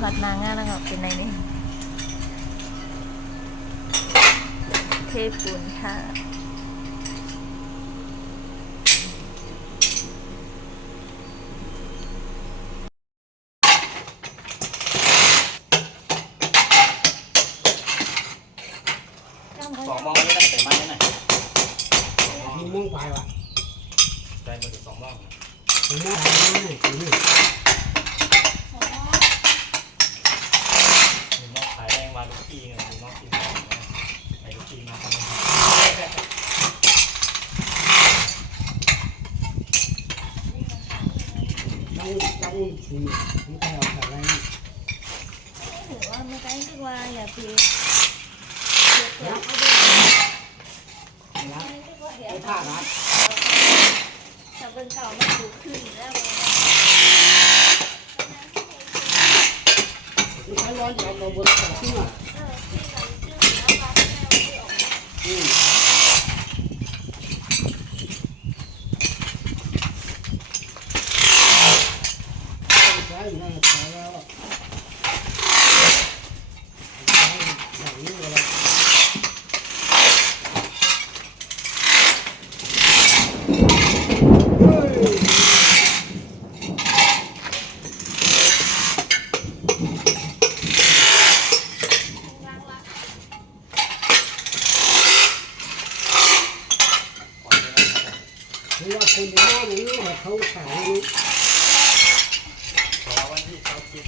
หัดนางงานแล้วก็เป็นไงนี่เทปูนค่ะ2 โมงไม่ได้แต่มาไหนมีม่วงไปวะได้มาถึง2 โมงมีม่วงไปนี่นี่มีนอกขายแรงมาลูกพี่ไงมีนอกกินของไอ้ลูกพี่มาทำต้องชิมไม่ใช่เอาแต่ไรถือว่าไม่ได้ดีกว่าอย่าพีนะไอ้ผ้านะ แต่เป็นเก่ามันถูกขึ้นแล้วที่ใช้ร้อนอย่างเราบนต่อขึ้นอ่ะที่เราชื่อแล้วมาแม่ไม่ออกใช้นั่นใช้แล้วอย่างนี้อะไรนี่ว่าคนที่ว่านี้เขาขายนี่ขอวันที่เขาคิด